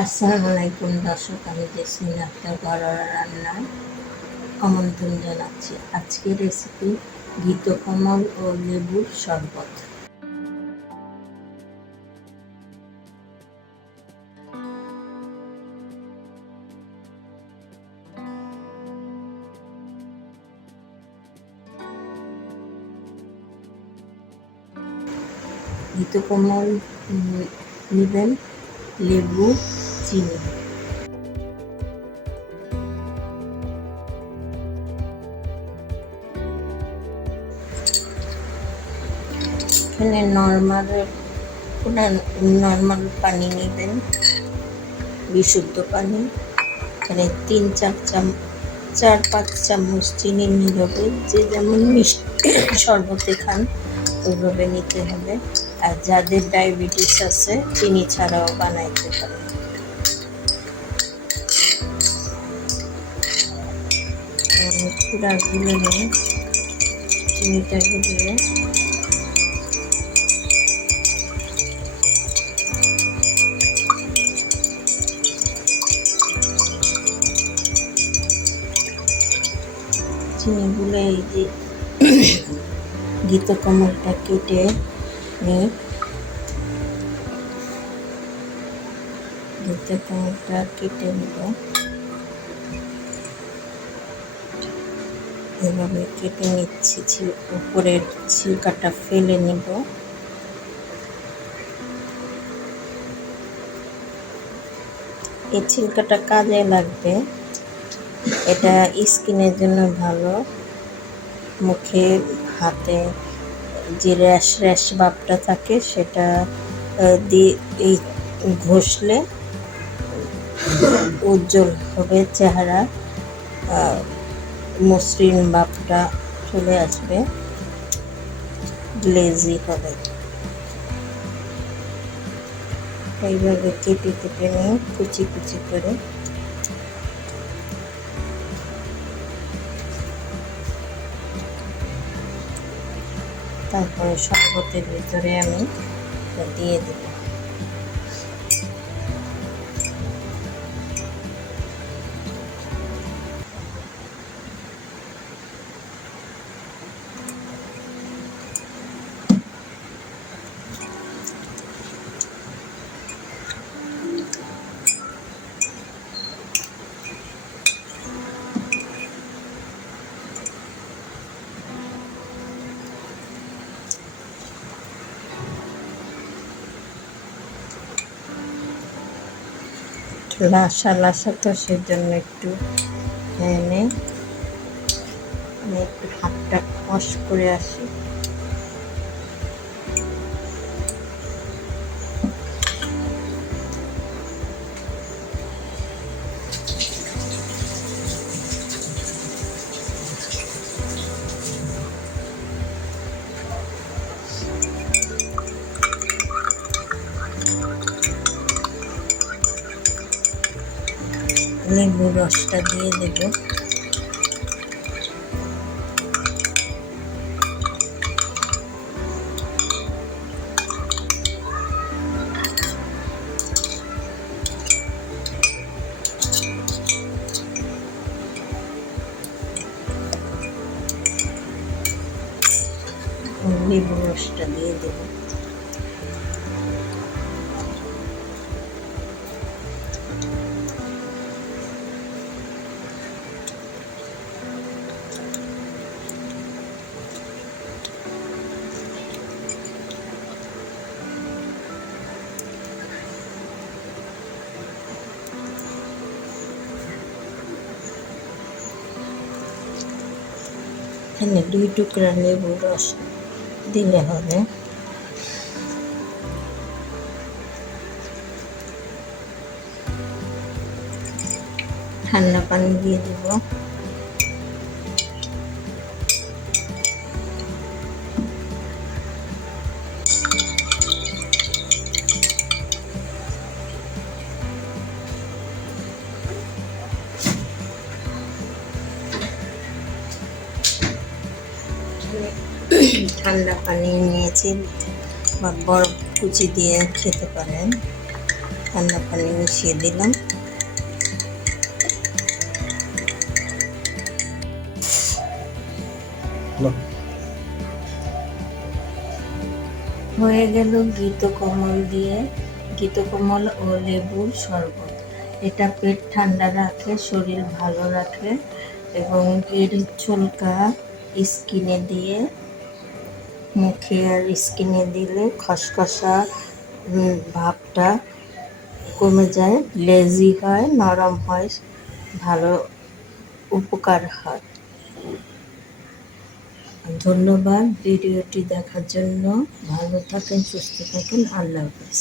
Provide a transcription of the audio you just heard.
আসসালামু আলাইকুম দর্শক, আমি জেসমিন আক্তার ঘরোয়া রান্নায় আমন্ত্রণ জানাচ্ছি। আজকের রেসিপি ঘৃতকমল ও লেবুর শরবত। ঘৃতকমল নেবেন, লেবু, চিনি। এখানে নর্মাল পানি নেবেন, বিশুদ্ধ পানি। এখানে 4-5 চামচ চিনি নিতে হবে, যে যেমন মিষ্টি শরবতে খান ওইভাবে নিতে হবে। আর যাদের ডায়াবেটিস আছে চিনি ছাড়াও বানাইতে পারে। পুরা গুলে নিয়ে চিনিটা গুলিয়ে চিনিগুলো এই যে ঘৃতকমলটা কেটে নিই। ঘৃতকমলটা কেটে নিব, এভাবে কেটে নিচ্ছি। উপরের ছিলকাটা ফেলে নিব। এই ছিলকাটা কাজে লাগবে, এটা স্কিনের জন্য ভালো। মুখে হাতে যে র্যাশ ভাবটা থাকে সেটা দিয়ে এই ঘষলে উজ্জ্বল হবে চেহারা, মসৃণ ভাবটা চলে আসবে, গ্লেজি হবে। এইভাবে কেটে নিয়ে কুচি করে তারপরে শরবতের ভিতরে আমি দিয়ে দেব। লাসা তো সেজন্য একটু এনে আমি একটু হাতটা ওয়াশ করে আসি। লেবুর রসটা দিয়ে দেব। লেবুর রসটা দিয়ে দেব। এখানে 2 টুকরা লেবুর রস দিলে হবে। ঠান্ডা পানি দিয়ে দেব। ঠান্ডা পানি নিয়েছি বা বরফ কুচি দিয়ে খেতে পারেন। ঠান্ডা পানি মিশিয়ে দিলাম। হয়ে গেল ঘৃতকমল ও লেবুর শরবত। এটা পেট ঠান্ডা রাখে, শরীর ভালো রাখে এবং এর ছোলকা স্কিনে দিয়ে, মুখে আর স্কিনে দিলে খসখসা ভাবটা কমে যায়, লেজি হয়, নরম হয়, ভালো উপকার হয়। ধন্যবাদ ভিডিওটি দেখার জন্য। ভালো থাকেন, সুস্থ থাকেন। আল্লাহ হাফেজ।